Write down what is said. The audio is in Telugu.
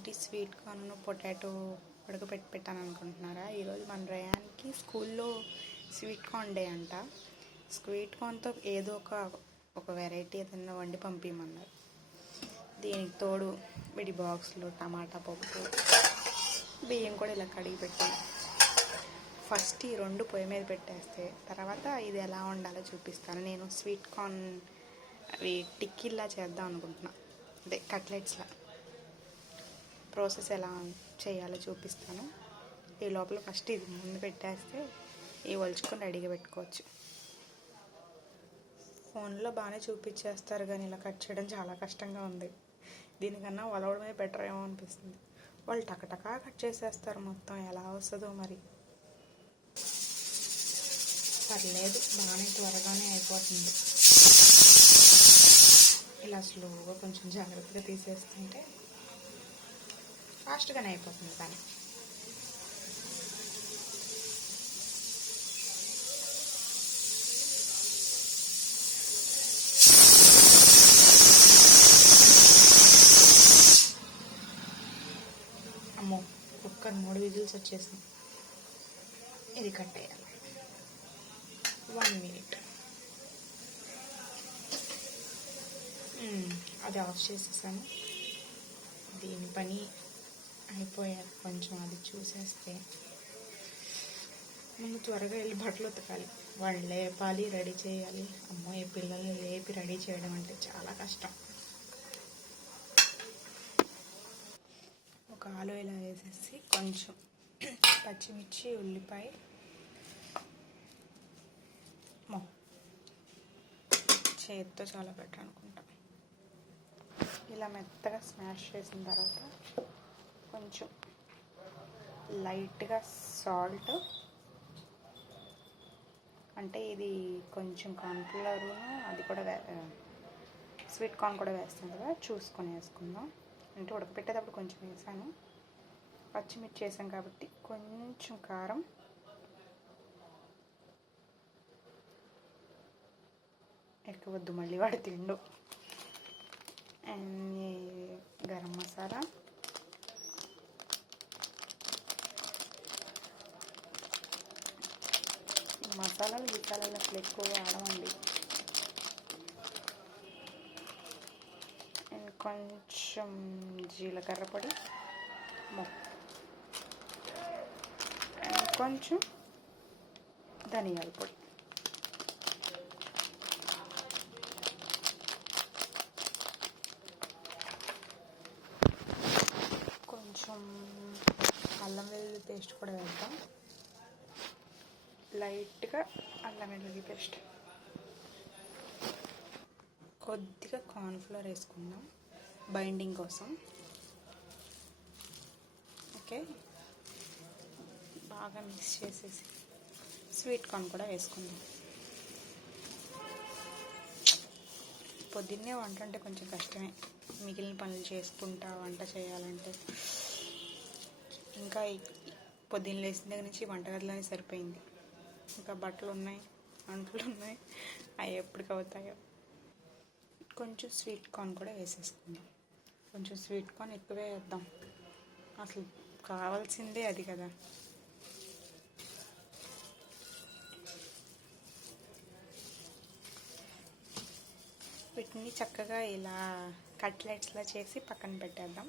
ఏంటి స్వీట్ కార్న్ పొటాటో ఉడకపెట్టి పెట్టాను అనుకుంటున్నారా? ఈరోజు మన రయాన్కి స్కూల్లో స్వీట్ కార్న్ డే అంట. స్వీట్ కార్న్తో ఏదో ఒక వెరైటీ ఏదైనా వండి పంపించమన్నారు. దీనికి తోడు విడి బాక్స్లో టమాటా పప్పు బియ్యం కూడా ఇలా కడిగి పెట్టి ఫస్ట్ ఈ రెండు పొయ్యి మీద పెట్టేస్తే తర్వాత ఇది ఎలా వండాలో చూపిస్తాను. నేను స్వీట్ కార్న్ అవి టిక్కీలా చేద్దాం అనుకుంటున్నా, అదే కట్లెట్స్లా. ప్రాసెస్ ఎలా చేయాలో చూపిస్తాను. ఈ లోపల ఫస్ట్ ఇది ముందు పెట్టేస్తే ఇవి ఒలుచుకొని రెడీగా పెట్టుకోవచ్చు. ఫోన్లో బాగానే చూపించేస్తారు కానీ ఇలా కట్ చేయడం చాలా కష్టంగా ఉంది. దీనికన్నా ఒలవడమే బెటర్ ఏమో అనిపిస్తుంది. వాళ్ళు టకటకా కట్ చేసేస్తారు మొత్తం. ఎలా వస్తుందో మరి. పర్లేదు, బాగానే త్వరగానే అయిపోతుంది. ఇలా స్లోగా కొంచెం జాగ్రత్తగా తీసేస్తుంటే ఫాస్ట్గానే అయిపోతుంది. కానీ అమ్మో, కుక్కర్ 3 విజిల్స్ వచ్చేసింది. ఇది కట్ అయ్యాలి. 1 మినిట్. అది ఆఫ్ చేసేసాను. దీని పని అయిపోయాక కొంచెం అది చూసేస్తే ముందు త్వరగా వెళ్ళి బట్టలు ఉతకాలి. వాళ్ళు లేపాలి, రెడీ చేయాలి. అమ్మో, ఈ పిల్లల్ని లేపి రెడీ చేయడం అంటే చాలా కష్టం. ఒక ఆలు ఇలా వేసేసి కొంచెం పచ్చిమిర్చి ఉల్లిపాయ చేతితో చాలా బెటర్ అనుకుంటా. ఇలా మెత్తగా స్మాష్ చేసిన తర్వాత కొంచెం లైట్గా సాల్ట్, అంటే ఇది కొంచెం కార్న్ఫ్లవర్ అది కూడా స్వీట్ కార్న్ కూడా వేస్తాం కదా, చూసుకొని వేసుకుందాం. అంటే ఉడకపెట్టేటప్పుడు కొంచెం వేసాను. పచ్చిమిర్చి వేసాం కాబట్టి కొంచెం కారం, ఎక్కువ వద్దు మళ్ళీ వాడు తిండు. అండ్ గరం మసాలా, మసాలాలు గిసాలాలు అసలు ఎక్కువ వాడమండి. అండ్ కొంచెం జీలకర్ర పొడి, అండ్ కొంచెం ధనియాల పొడి. కొంచెం అల్లం వెల్లుల్లి పేస్ట్ కూడా వేద్దాం. లైట్గా అల్లం వెల్లుల్లి పేస్ట్, కొద్దిగా కార్న్ఫ్లవర్ వేసుకుందాం బైండింగ్ కోసం. ఓకే, బాగా మిక్స్ చేసేసి స్వీట్ కార్న్ కూడా వేసుకుందాం. పొద్దున్నే వంట అంటే కొంచెం కష్టమే. మిగిలిన పనులు చేసుకుంటా వంట చేయాలంటే ఇంకా పొద్దున్న లేచిన దగ్గర నుంచి వంటగదిలోనే సరిపోయింది. ఇంకా బట్టలు ఉన్నాయి, అంట్లు ఉన్నాయి, అవి ఎప్పటికి అవుతాయో. కొంచెం స్వీట్ కార్న్ కూడా వేసేసుకుందాం. కొంచెం స్వీట్ కార్న్ ఎక్కువే వేద్దాం, అసలు కావాల్సిందే అది కదా. వీటిని చక్కగా ఇలా కట్లెట్స్లా చేసి పక్కన పెట్టేద్దాం.